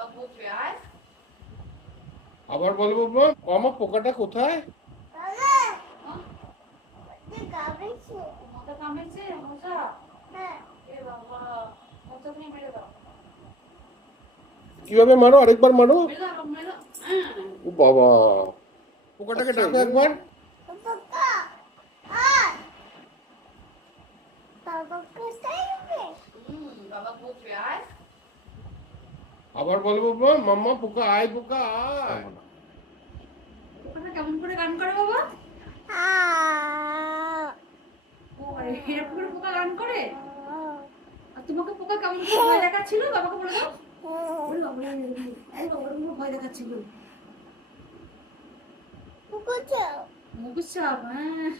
বাবা বলছে আয়। আবার বলবো মামা পোকাটা কোথায়? মশা কামড়েছে মশা? এ বাবা, মশা নিয়ে মেরে দাও। কিভাবে মারো? আরেকবার মারো। মেরে দাও, মেরে দাও। ও বাবা, পোকাটাকে ডাকো একবার। বাবা বলছে আয়। আবার বলবো মাম্মা পোকা আয়, পোকা আয়। পোকাটা কেমন করে গান করে বাবা? ও এরকম করে পোকা গান করে? আর তোমাকে পোকা কেমন করে ভয় দেখাচ্ছিল বাবাকে বলে দাও। ওরে বাবা রে, এই বাবা রে, ভয় দেখাচ্ছিল। মুগুর চাপ, হ্যাঁ।